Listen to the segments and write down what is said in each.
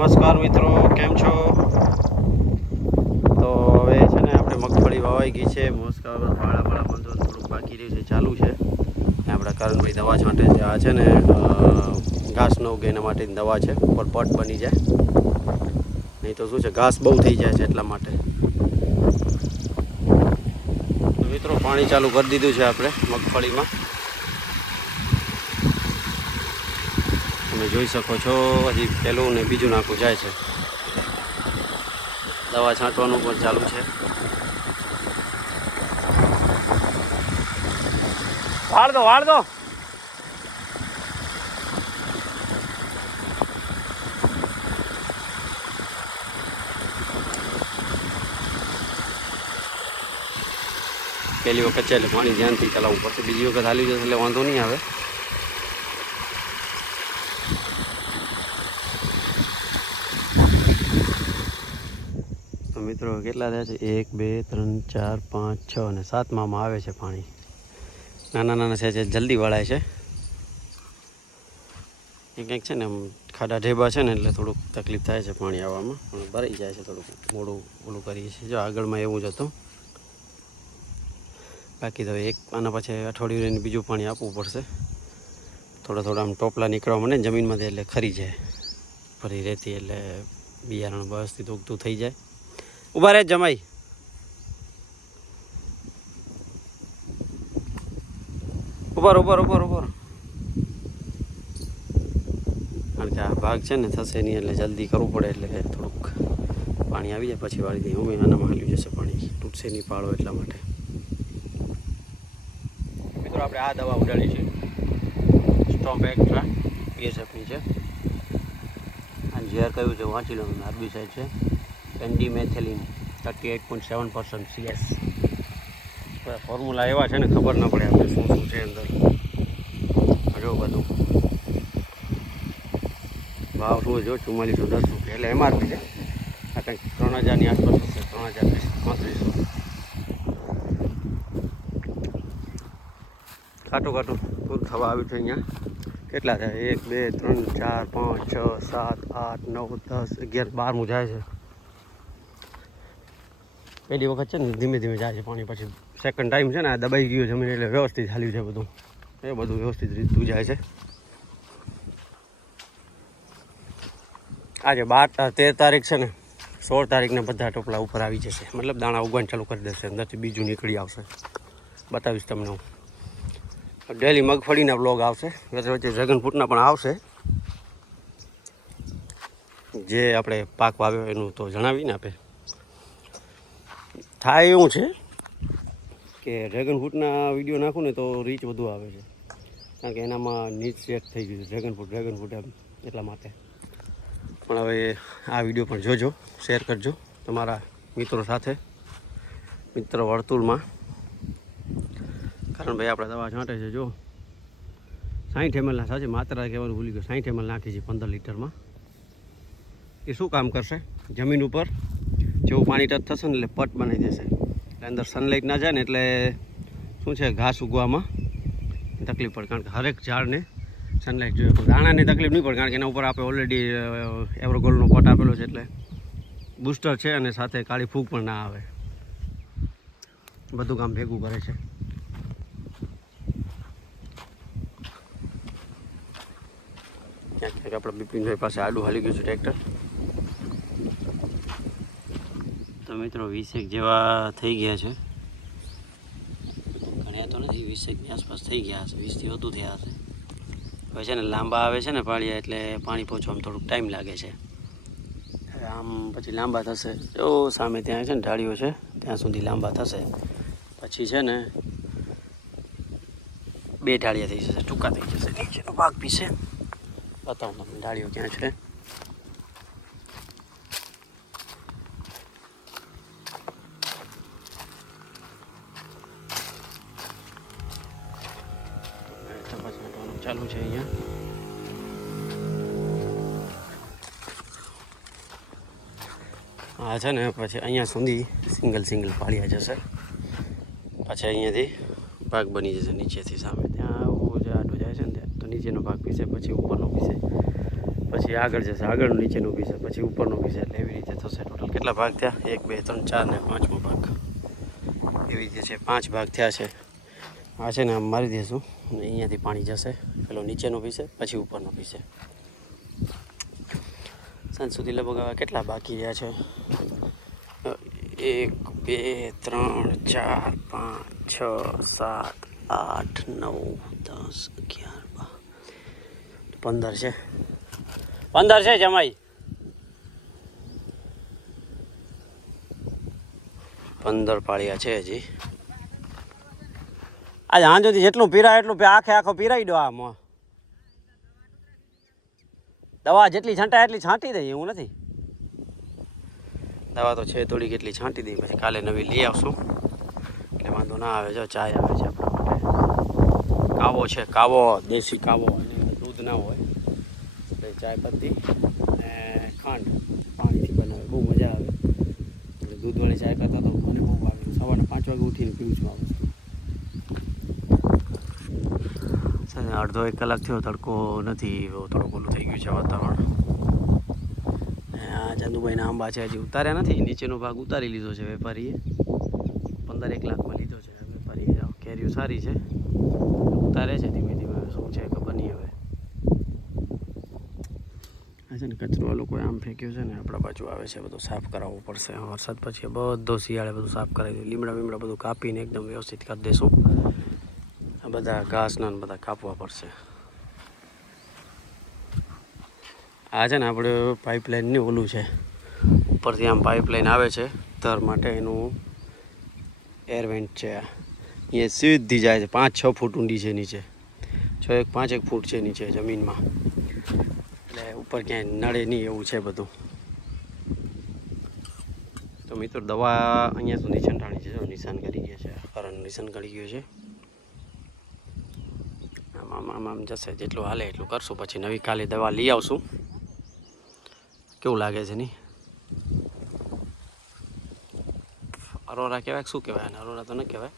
નમસ્કાર મિત્રો, કેમ છો? તો હવે છે ને આપણે મગફળી વાવાઈ ગઈ છે. મોસ્કા વાળા બંધો થોડુંક બાકી રહ્યું છે, ચાલુ છે. આપણા કરણભાઈ દવા છાંટે છે. આ છે ને ઘાસ ન ઉગે એના માટેની દવા છે, ઉપર પટ બની જાય, નહીં તો શું છે ઘાસ બહુ થઈ જાય છે એટલા માટે. તો મિત્રો પાણી ચાલુ કરી દીધું છે આપણે મગફળીમાં, તમે જોઈ શકો છો. હજી પહેલું ને બીજું નાખું જાય છે. દવા છાંટવાનું પણ ચાલુ છે. વાળ દો પહેલી વખત છે એટલે પાણી ધ્યાનથી ચલાવવું પડશે. બીજી વખત હાલી જશે એટલે વાંધો નહીં આવે. તો મિત્રો કેટલા થયા છે? 1 2 3 4 5 6 અને 7માં આવે છે પાણી. નાના છે, જલ્દી વળાય છે. કંઈક છે ને ખાડા ઢેબા છે ને એટલે થોડુંક તકલીફ થાય છે પાણી આવવામાં, પણ ભરાઈ જાય છે. થોડુંક મોડું ઓલું કરીએ છીએ. જો આગળમાં એવું જ હતું. બાકી તો આના પછી અઠવાડિયું રહીને બીજું પાણી આપવું પડશે. થોડા આમ ટોપલા નીકળવા માંડે ને જમીનમાંથી એટલે ખરી જાય, ફરી રહેતી એટલે બિયારણ વ્યવસ્થિત ઉગતું થઈ જાય. ઊભા રહે જમાઈ. ઉપર કારણ કે આ ભાગ છે ને થશે નહીં એટલે જલ્દી કરવું પડે, એટલે થોડુંક પાણી આવી જાય પછી વાળી દઈએ. હું આનામાં હાલ્યું જશે પાણી, તૂટશે નહીં પાળો એટલા માટે. મિત્રો આપણે આ દવા ઉડાડી છે, સ્ટોમ્પ એક્સ્ટ્રા બીએસએફની છે. અને ઝેર કયું છે વાંચી લો, હર્બિસાઇડ છે, પેન્ડીમેથિલિન 38.7% CS. ફોર્મ્યુલા એવા છે ને ખબર ન પડે આપણે શું છે અંદર. જો બધું ભાવ શું જો 4410 રૂપિયા એટલે MRP છે. આ કંઈક 3000ની આસપાસ હશે, 3035. કાટું પૂરું થવા આવ્યું છે. અહીંયા કેટલા થાય? 1 2 3 4 5 6 7 8 9 10 11 12મું જાય છે. પહેલી વખત છે ને ધીમે જાય છે પાણી, પછી સેકન્ડ ટાઈમ છે ને આ દબાઈ ગયું જમીન એટલે વ્યવસ્થિત હાલ્યું છે બધું. એ બધું વ્યવસ્થિત રીતનું જાય છે. આજે 13 તારીખ છે ને, 16 તારીખને બધા ટોપલા ઉપર આવી જશે, મતલબ દાણા ઉગવાનું ચાલુ કરી દેશે. અંદરથી બીજું નીકળી આવશે, બતાવીશ તમને હું. ડેલી મગફળીના બ્લોગ આવશે, વચ્ચે ડ્રેગન ફ્રૂટના પણ આવશે. જે આપણે પાક વાવ્યો એનું તો જણાવીને આપે. થાય એવું છે કે ડ્રેગન ફ્રૂટના વિડીયો નાખું ને તો રીચ વધુ આવે છે, કારણ કે એનામાં નીચ સેટ થઈ ગયું છે ડ્રેગન ફ્રૂટ એમ, એટલા માટે. પણ હવે આ વિડીયો પણ જોજો, શેર કરજો તમારા મિત્રો સાથે, મિત્ર વર્તુળમાં. કારણ ભાઈ આપણે દવા છાંટે છે. જો 60 ml સાચે માત્રા કહેવાનું ભૂલી ગયો, 60 ml નાખી છે 15 લીટરમાં. એ શું કામ કરશે? જમીન ઉપર જેવું પાણી ટચ થશે ને એટલે પટ બનાવી દેશે, એટલે અંદર સનલાઇટ ના જાય ને એટલે શું છે ઘાસ ઉગવામાં તકલીફ પડે. કારણ કે હરેક ઝાડને સનલાઇટ જોઈએ. દાણાની તકલીફ નહીં પડે, કારણ કે એના ઉપર આપણે ઓલરેડી એવરોગોલ્ડનો પટ આપેલો છે, એટલે બૂસ્ટર છે. અને સાથે કાળી ફૂગ પણ ના આવે, બધું કામ ભેગું કરે છે. ક્યાંક આપણે બિપિનભાઈ પાસે આડું હાલી ગયું છે ટ્રેક્ટર. તો મિત્રો 20 જેવા થઈ ગયા છે, ગણ્યા તો નથી, 20ની આસપાસ થઈ ગયા હશે, 20થી વધુ થયા હશે. હવે છે ને લાંબા આવે છે ને પાળિયા, એટલે પાણી પહોંચવામાં થોડુંક ટાઈમ લાગે છે. આમ પછી લાંબા થશે. જો સામે ત્યાં છે ને ઢાળીઓ છે, ત્યાં સુધી લાંબા થશે. પછી છે ને 2 ઢાળિયા થઈ જશે, ટૂંકા થઈ જશે. નીચેનો ભાગ પીશે, બતાવું તમને ઢાળીઓ ક્યાં છે. ચાલુ છે અહીંયા. હા છે ને પછી અહીંયા સુધી સિંગલ પાળિયા જશે. પછી અહીંયાથી ભાગ બની જશે નીચેથી. સામે ત્યાં આવું જે આડો જાય છે ને ત્યાં તો નીચેનો ભાગ પીસે, પછી ઉપરનો પીસે. પછી આગળ જશે, આગળનું નીચેનું બી છે, પછી ઉપરનું બી છે, એટલે એવી રીતે થશે. ટોટલ કેટલા ભાગ થયા? 1 2 3 4 ને 5મો ભાગ એવી રીતે છે. 5 ભાગ થયા છે. આ છે ને આમ મારી દઈશું અને અહીંયાથી પાણી જશે. પેલો નીચેનો બી છે, પછી ઉપરનો બી છે. સાંજ સુધી લગભગ હવે કેટલા બાકી રહ્યા છે? 1 2 3 4 5 6 7 8 9 10 11 12 15 છે. 15 છે જમાઈ. 15 પાળિયા છે હજી. આજે હાંજોથી જેટલું પીરાય એટલું આખો પીરાઈ દો. આમાં દવા જેટલી છાંટાય એટલી છાંટી દઈએ, એવું નથી. દવા તો છે થોડી કેટલી છાંટી દઈ, પછી કાલે નવી લઈ આવશું એટલે વાંધો ના આવે. જો ચાય આવે છે આપણા માટે, કાવો છે, કાવો દેશી કાવો, અને દૂધ ના હોય એટલે ચાય પત્તી અને ખાંડ પાણીથી બનાવે, બહુ મજા આવે. એટલે દૂધવાળી ચાય કરતાં તો મને બહુ ભાવે. સવારના 5 વાગે ઉઠીને પીવું છું આ વસ્તુ. અડધો 1 કલાક થયો, તડકો નથી, થોડુંક ઓલું થઈ ગયું છે વાતાવરણ. આ ચંદુભાઈના આંબા છે, હજી ઉતાર્યા નથી. નીચેનો ભાગ ઉતારી લીધો છે વેપારીએ, 15 લાખમાં લીધો છે વેપારીએ. કેરીઓ સારી છે, ઉતારે છે ધીમે ધીમે. શું છે ખબર નહીં હવે. આ છે ને કચરો આ લોકોએ આમ ફેંક્યો છે ને, આપણા બાજુ આવે છે, બધું સાફ કરાવવું પડશે. વરસાદ પછી બધો શિયાળે બધું સાફ કરાવી દઉં. લીમડા બધું કાપીને એકદમ વ્યવસ્થિત કરી દઈશું. આ બધા ઘાસના બધા કાપવા પડશે. આ છે ને આપણે પાઇપલાઇનની ઓલું છે, ઉપરથી આમ પાઇપલાઇન આવે છે તર માટે, એનું એરવેન્ટ છે. એ સીધી જાય છે, 5-6 ફૂટ ઊંડી છે નીચે, 5-1 ફૂટ છે નીચે જમીનમાં, એટલે ઉપર ક્યાંય નડે નહીં એવું છે બધું. તો મિત્રો દવા અહીંયા સુધી છંટાણી છે, જો નિશાન કરી ગયા છે, કારણ નિશાન કરી ગયું છે. આમ જશે, જેટલું હાલે એટલું કરશું, પછી નવી કાલે દવા લઈ આવશું. કેવું લાગે છે નહીં? અરોરા કહેવાય શું કહેવાય? અને અરોરા તો ન કહેવાય,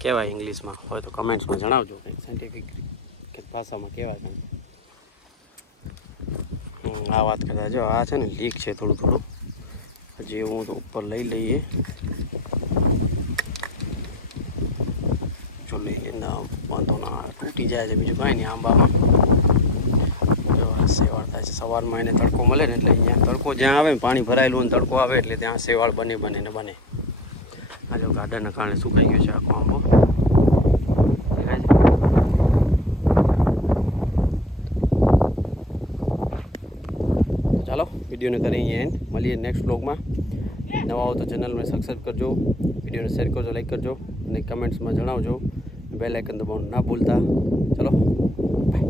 કહેવાય ઇંગ્લિશમાં હોય તો કમેન્ટ્સમાં જણાવજો, કંઈક સાયન્ટિફિક ભાષામાં કહેવાય કંઈક. આ વાત કરતા જો આ છે ને લીક છે થોડું, હજી હું તો ઉપર લઈ લઈએ, જો લઈએ ના વાંધો ના, તૂટી જાય છે, બીજું કાંઈ નહીં. આંબામાં જો શેવાળ થાય છે. સવારમાં એને તડકો મળે ને એટલે અહીંયા તડકો જ્યાં આવે ને, પાણી ભરાયેલું અને તડકો આવે એટલે ત્યાં શેવાળ બને. આ જો ગાર્ડનના કારણે સુકાઈ ગયો છે આખો આંબો. ચાલો વિડીયોને કરી અહીંયા એન્ડ. મળીએ નેક્સ્ટ વ્લોગમાં. નવા હો તો ચેનલને સબસ્ક્રાઈબ કરજો, વિડીયોને શેર કરજો, લાઈક કરજો અને કમેન્ટ્સમાં જણાવજો. બેલ આઇકન દબાવવાનું ના ભૂલતા. ચલો બાય.